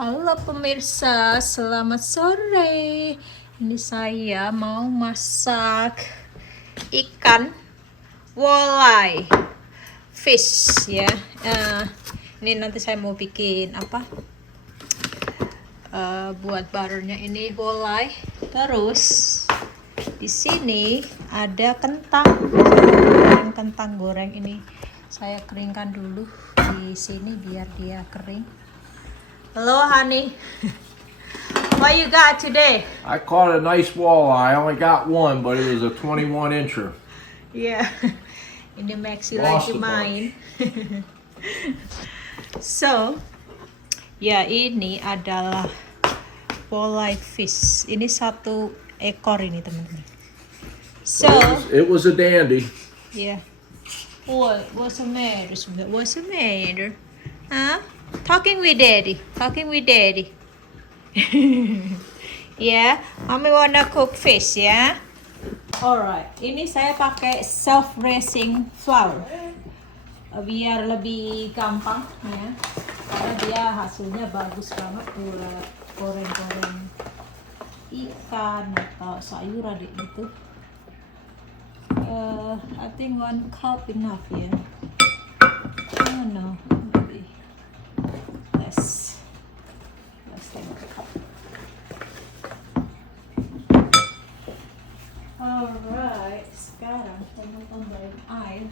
Halo pemirsa, selamat sore. Ini saya mau masak ikan walleye fish ya. Ini nanti saya mau bikin apa? Buat butternya ini walleye. Terus di sini ada kentang goreng ini. Saya keringkan dulu di sini biar dia kering. Hello, honey. What you got today? I caught a nice walleye. I only got one, but it was a 21 incher. Yeah. Ini Maxi lagi Lost a main. So, ya ini adalah walleye fish. Ini 1 ekor ini teman-teman. So, It was a dandy. yeah. What's the matter? What's the matter? Huh? Talking with daddy. Yeah, mommy wanna cook fish ya. Alright, ini saya pakai self-raising flour biar lebih gampang ya, karena dia hasilnya bagus banget buat goreng-goreng ikan atau sayuran gitu. I think 1 cup enough ya. Oh no, maybe less than a cup. Alright, sekarang saya mau tambahin air.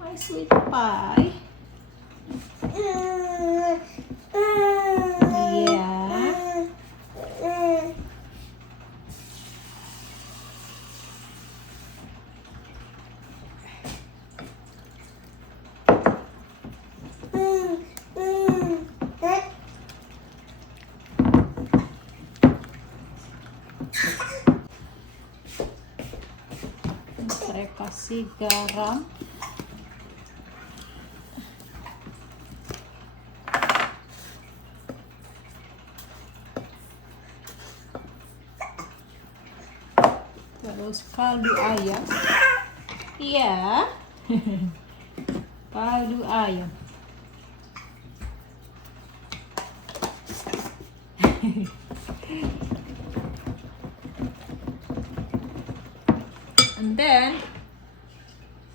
My sweet pie. Yeah. Saya kasih garam. Terus kaldu ayam. Iya. Kaldu ayam. And then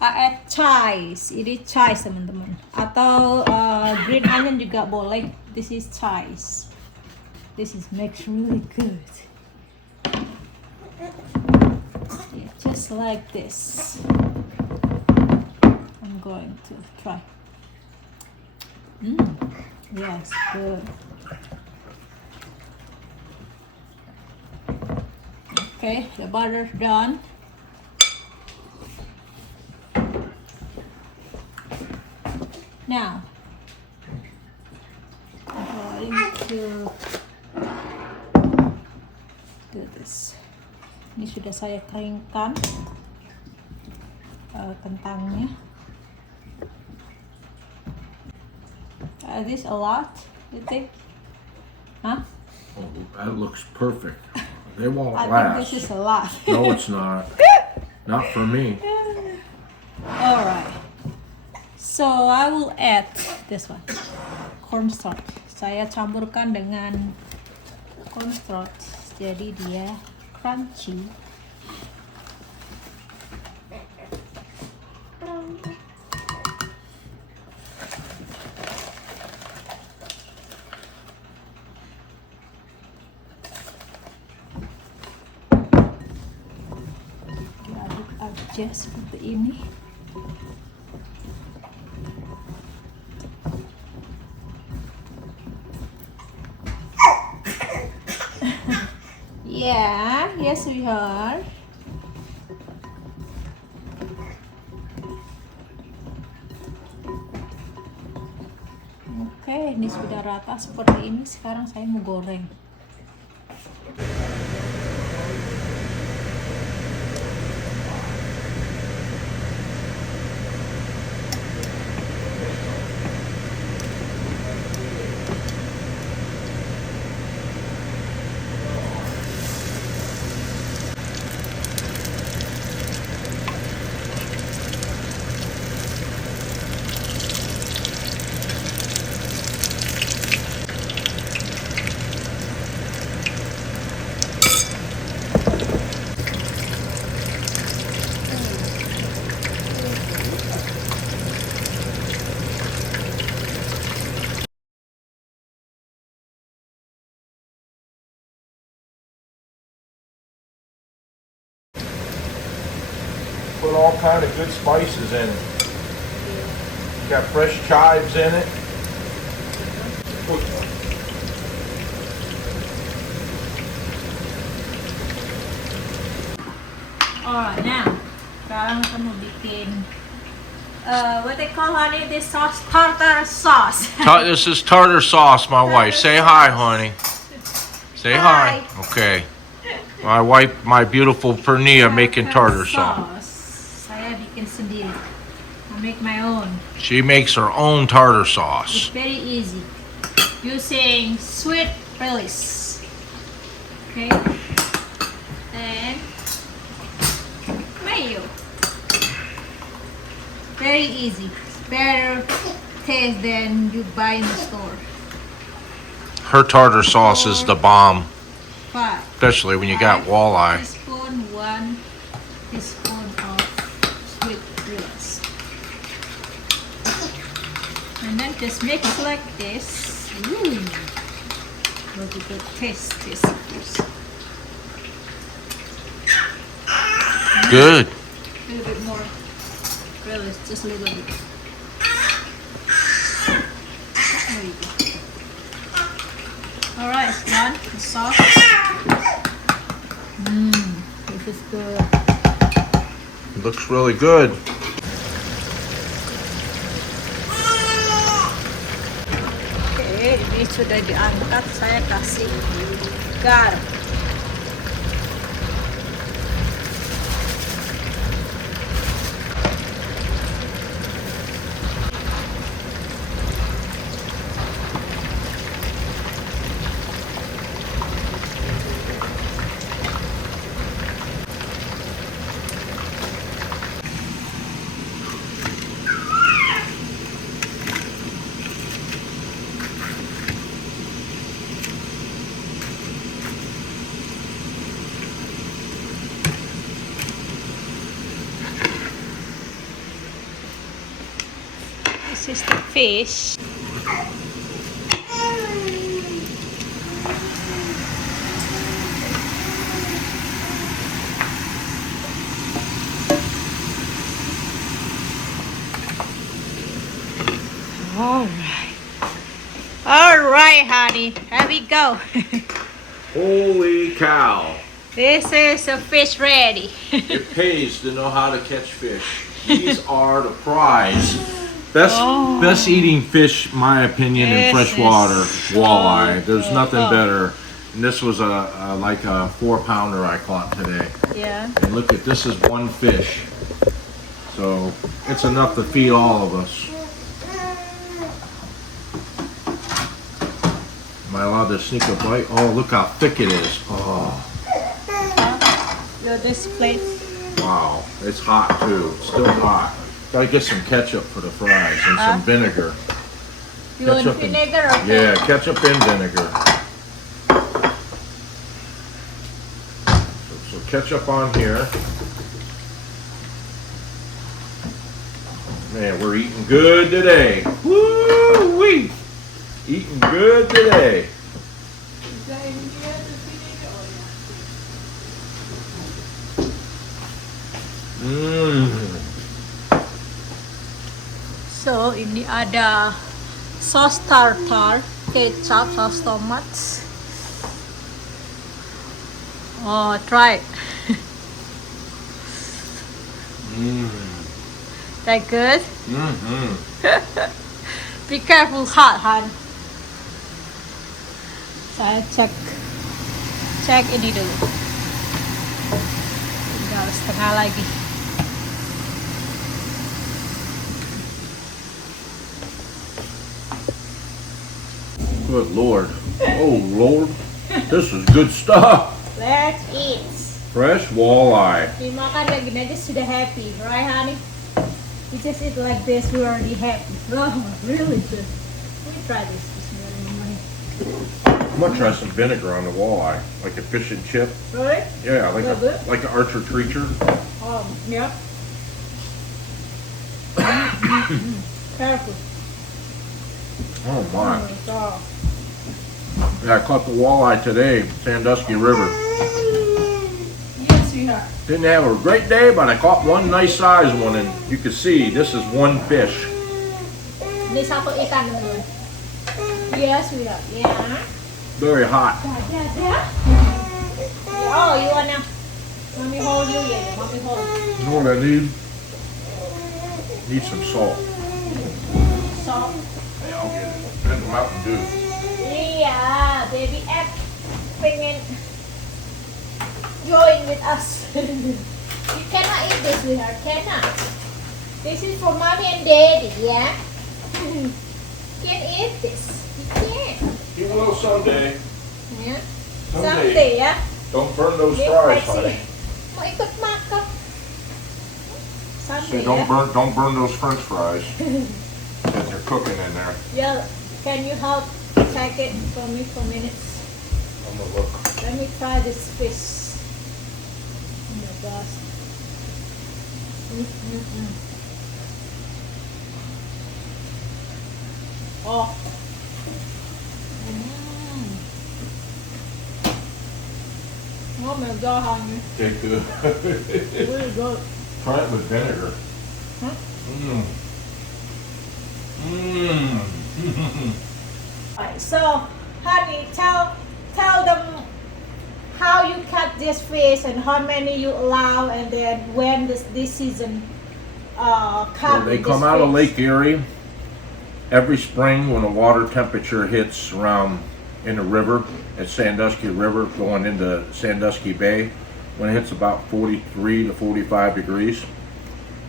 I add chives. Ini chives teman-teman. Atau green onion juga boleh. This is chives. This is makes really good. Yeah, just like this. I'm going to try. Yes, good. Okay, the butter's done. Now, I'm going to do this. Ini sudah saya keringkan kentangnya. This a lot, you think? Huh? Oh, that looks perfect. They won't I last. think this is a lot. No, it's not. Not for me. Alright. So I will add this one, cornstarch. Saya campurkan dengan cornstarch, jadi dia crunchy. Diaduk aja seperti ini. Yeah, yes we are. Oke, ini sudah rata seperti ini. Sekarang saya mau goreng. all kind of good spices in it. Got fresh chives in it. Alright, now, sekarang kita mau bikin what they call, honey, this sauce, tartar sauce. This is tartar sauce, my wife. Say hi, honey. Say hi. Okay. My wife, my beautiful Pernia, making tartar sauce. Saya bikin sendiri. I make my own. She makes her own tartar sauce. It's very easy. Using sweet relish. Okay. And mayo. Very easy. Better taste than you buy in the store. Her tartar sauce is the bomb, 5 especially when you got walleye. teaspoon, 1 teaspoon of sweet relish. And then just mix like this. Look at the taste. Good. A little bit more relish, just a little bit. There you go. Alright, it's done. The sauce. This is good. Looks really good. Oke, ini sudah diangkat. Saya kasih garam. This is the fish. All right, honey. Here we go. Holy cow. This is a fish ready. It pays to know how to catch fish. These are the prize. Best eating fish, my opinion, in freshwater walleye. There's nothing better. And this was like a 4-pounder I caught today. Yeah. And look at this is one fish. So it's enough to feed all of us. Am I allowed to sneak a bite? Oh, look how thick it is. Oh. This plate. Wow, it's hot too. It's still hot. Gotta get some ketchup for the fries and some vinegar. You want Ketchup vinegar or Yeah, ketchup and vinegar. So ketchup on here. Man, we're eating good today. Woo-wee! Eating good today. So, ini ada sauce tartar, kecap, saus tomat. Oh, try it. That good? Be careful, hot, Han. Saya cek ini dulu. Tinggal setengah lagi. Good Lord. Oh Lord. This is good stuff. Let's eat. Fresh walleye. Dimakan kayak gini aja sudah happy, right, honey? We just eat like this, we're already happy. Oh, really good. Let me try this morning. I'm gonna try some vinegar on the walleye, like a fish and chip. Really? Yeah, like Good? like an Archer treacher. Oh, yep. Careful. Oh my. Oh, Yeah, I caught the walleye today, Sandusky River. yes, sweetheart. Didn't have a great day, but I caught one nice size one, and you can see this is one fish. Ini satu ikan teman-teman. Iya sweetheart. Ya. Very hot. Ya. Oh, you wanna? Mommy hold you, yeah. Mommy hold. You know what I need? Need some salt. Salt. Yeah, I'll get it. And Mountain Dew. Iya, baby F pengen join with us. You cannot eat this, sweetheart. Cannot. This is for mommy and daddy, yeah. Can't eat this. You can't. You will someday. Yeah. Someday. Someday, yeah. Don't burn those Big fries, spicy. honey. Mau ikut makan. Someday, Say yeah. don't burn those French fries that they're cooking in there. Yeah. Can you help check it for me for minutes? I'm gonna look. Let me try this fish. Oh my gosh. Oh. Oh my god, honey. Okay, good. Really good. Try it with vinegar. Huh? Mmm. Mmm. Alright, so honey, tell them how you catch this fish and how many you allow, and then when this season come. They come out of Lake Erie every spring when the water temperature hits around in the river at Sandusky River going into Sandusky Bay, when it hits about 43 to 45 degrees,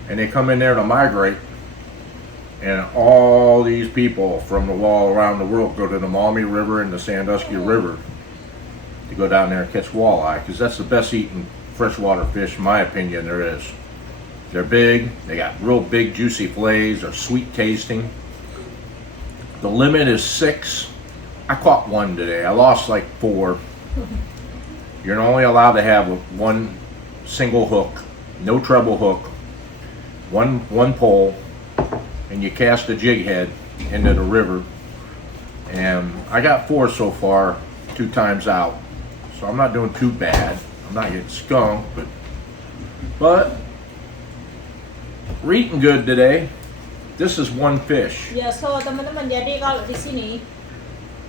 and they come in there to migrate. And all these people from all around the world go to the Maumee River and the Sandusky River to go down there and catch walleye, because that's the best eating freshwater fish, in my opinion, there is. They're big, they got real big juicy fillets, they're sweet tasting. The limit is 6. I caught one today. I lost like 4. You're only allowed to have one single hook, no treble hook, one pole, and you cast a jig head into the river. And I got 4 so far, 2 times out. So I'm not doing too bad. I'm not getting skunked, but we're eating good today. This is one fish. Yeah, so teman-teman, jadi kalau di sini,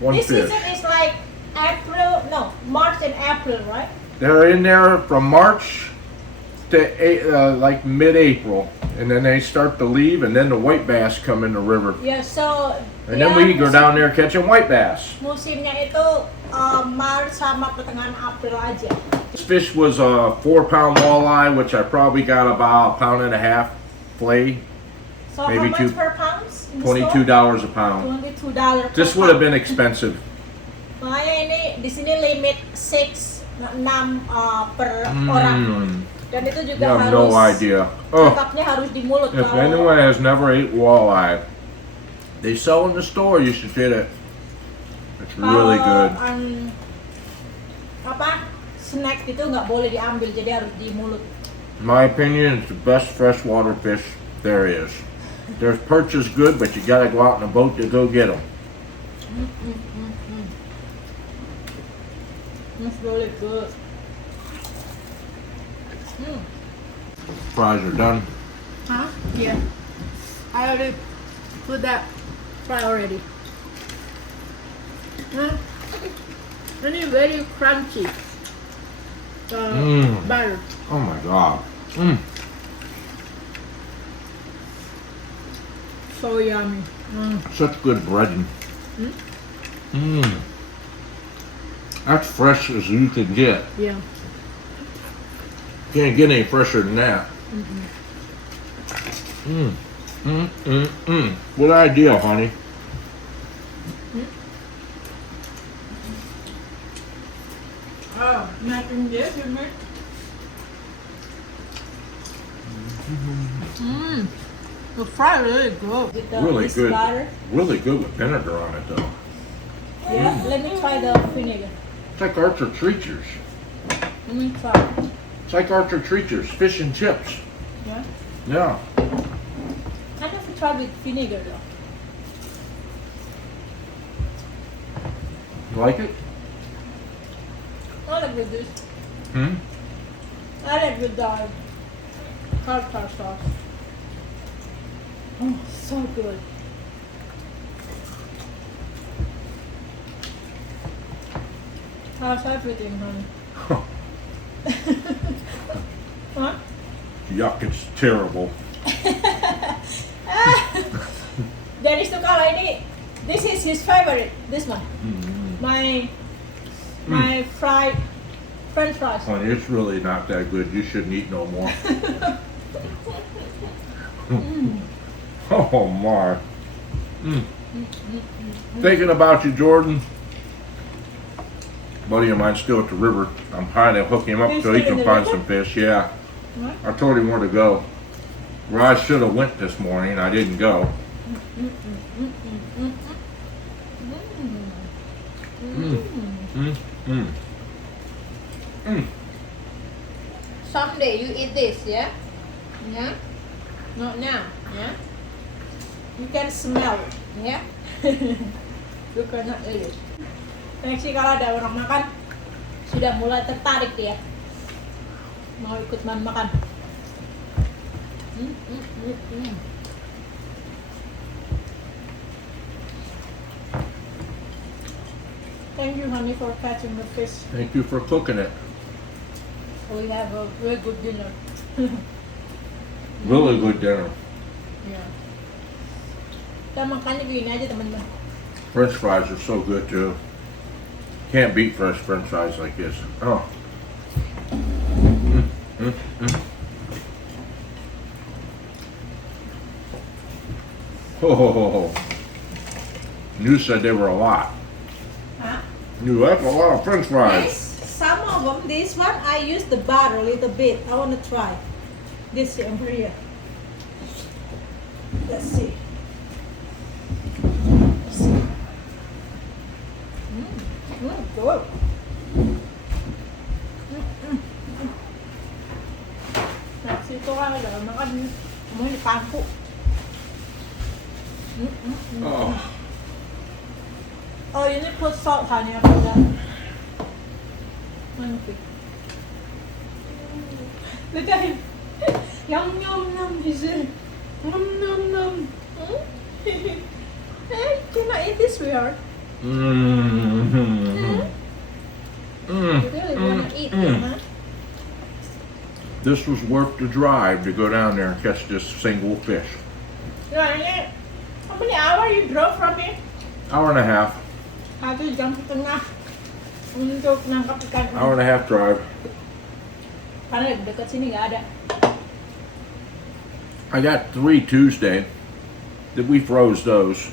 One this fish. season is like March and April, right? They're in there from March to like mid-April, and then they start to leave, and then the white bass come in the river, Yeah, so and then we go down there catching white bass. musimnya itu Maret sama pertengahan April aja. This fish was a 4-pound walleye, which I probably got about 1.5 pounds flay, So Maybe how much per pound? $22 a pound. $22 per This would have pound. been expensive. Makanya ini di sini limit 6 per orang. Dan itu You juga have harus no idea. Oh, cakapnya harus di mulut. if Kalau anyone has never ate walleye, they sell in the store. You should get it. It's really good. Snack itu nggak boleh diambil, jadi harus di mulut. In my opinion, it's the best freshwater fish there is. Their perch is good, but you gotta go out in a boat to go get them. It's really good. Fries are done. Huh? Yeah. I already put that fry already. And it's very crunchy. Butter. Oh my god. So yummy. Such good breading. That's fresh as you can get. Yeah. Can't get any fresher than that. Good idea, honey. Oh, nothing this, isn't it? The fry really good. With the, Really this good. butter. Really good with vinegar on it, though. Yeah, let me try the vinegar. It's like Archer Treachers. Let me try. It's like Archer Treachers, fish and chips. Yeah. Yeah. I have to try with vinegar though. You like it? I like with this. Hmm? I it with the tartar sauce. Oh, so good. How's everything, honey? What? Yuck, it's terrible. Dennis Tukala ini, this is his favorite. This one, my fried French fries. Honey, it's really not that good. You shouldn't eat no more. Oh my. Thinking about you, Jordan. Buddy of mine's still at the river. I'm trying to hook him up He's so he still in can the find river? some fish. Yeah. What? I told him where to go. Where I should have went this morning. I didn't go. Someday you eat this, yeah? Yeah? Not now, yeah? You can smell it, yeah? You cannot eat it. Next kalau ada orang makan, sudah mulai tertarik dia. Mau ikut makan. Thank you, honey, for catching the fish. Thank you for cooking it. We have a very good dinner. Really good dinner. Yeah. Kita makannya gini aja, teman-teman. French fries are so good too. Can't beat fresh French fries like this. Oh. Oh. You said they were a lot. Huh? You that's a lot of French fries. Some of them, this one, I use the butter a little bit. I want to try this over here. Let's see. Good. Nasi itu kan udah makan mau di pangku. Oh. Oh, you need to put salt, honey, after that. Look at him. Yum yum yum, he said. Yum yum yum. Hey, can I eat this, sweetheart? You really wanna eat it, huh? This was worth the drive to go down there and catch this single fish. Right, how many hours you drove from here? Hour and a half. 1 jam setengah untuk nangkap ikan. Hour and a half drive. Karena dekat sini nggak ada. I got 3 Tuesday. That we froze those.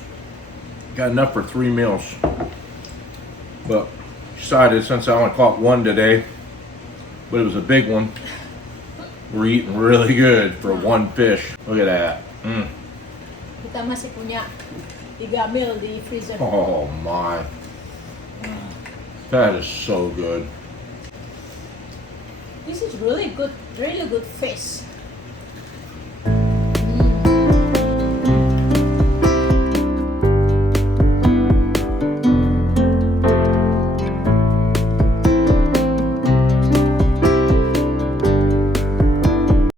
Got enough for 3 meals. But decided since I only caught 1 today, but it was a big one, we're eating really good for 1 fish. Look at that. Kita masih punya 3 meal di freezer. Oh my. That is so good. This is really good fish.